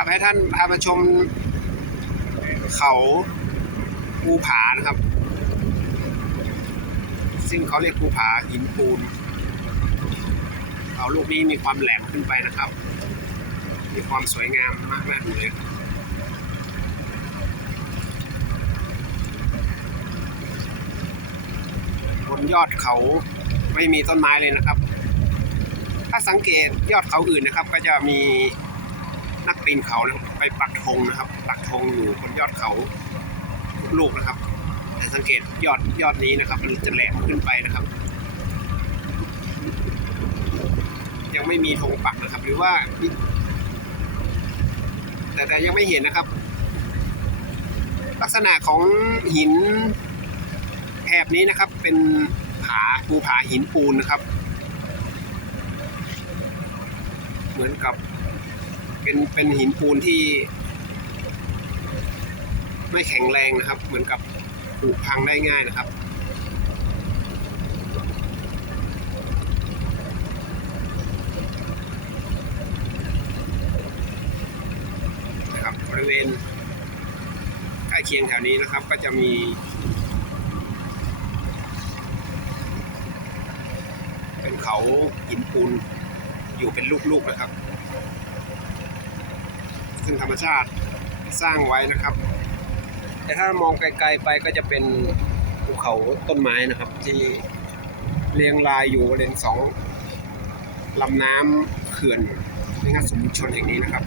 ครับ ให้ท่านพามาชมเขาภูผานะครับ ซึ่งเขาเรียกภูผาหินปูนเขาลูกนี้มีความแหลมขึ้นไปนะครับ มีความสวยงามมากน่าดูเลยบนยอดเขาไม่มีต้นไม้เลยนะครับ ถ้าสังเกตยอดเขาอื่นนะครับ ก็จะมี นักปีนเขานะครับไปปักธงนะครับ ปักธงอยู่บนยอดเขาลูกนะครับแต่สังเกตยอดยอดนี้นะครับ มันจะแหลมขึ้นไปนะครับ ยังไม่มีธงปักนะครับ หรือว่า แต่แต่ยังไม่เห็นนะครับ ลักษณะของหินแถบนี้นะครับ เป็นผาภูผาหินปูนนะครับ เหมือนกับ เป็นเป็นหินปูนที่ ไม่แข็งแรงนะครับ เหมือนกับผุพังได้ง่ายนะครับนะครับบริเวณใกล้เคียงแถวนี้นะครับ ก็จะมีเป็นเขาหินปูนอยู่เป็นลูกๆนะครับ ซึ่งธรรมชาติสร้างไว้นะครับ แต่ถ้ามองไกลๆไปก็จะเป็นภูเขาต้นไม้นะครับ ที่เรียงรายอยู่เรียงสองลำน้ำเขื่อนในงานสมชนแห่งนี้นะครับ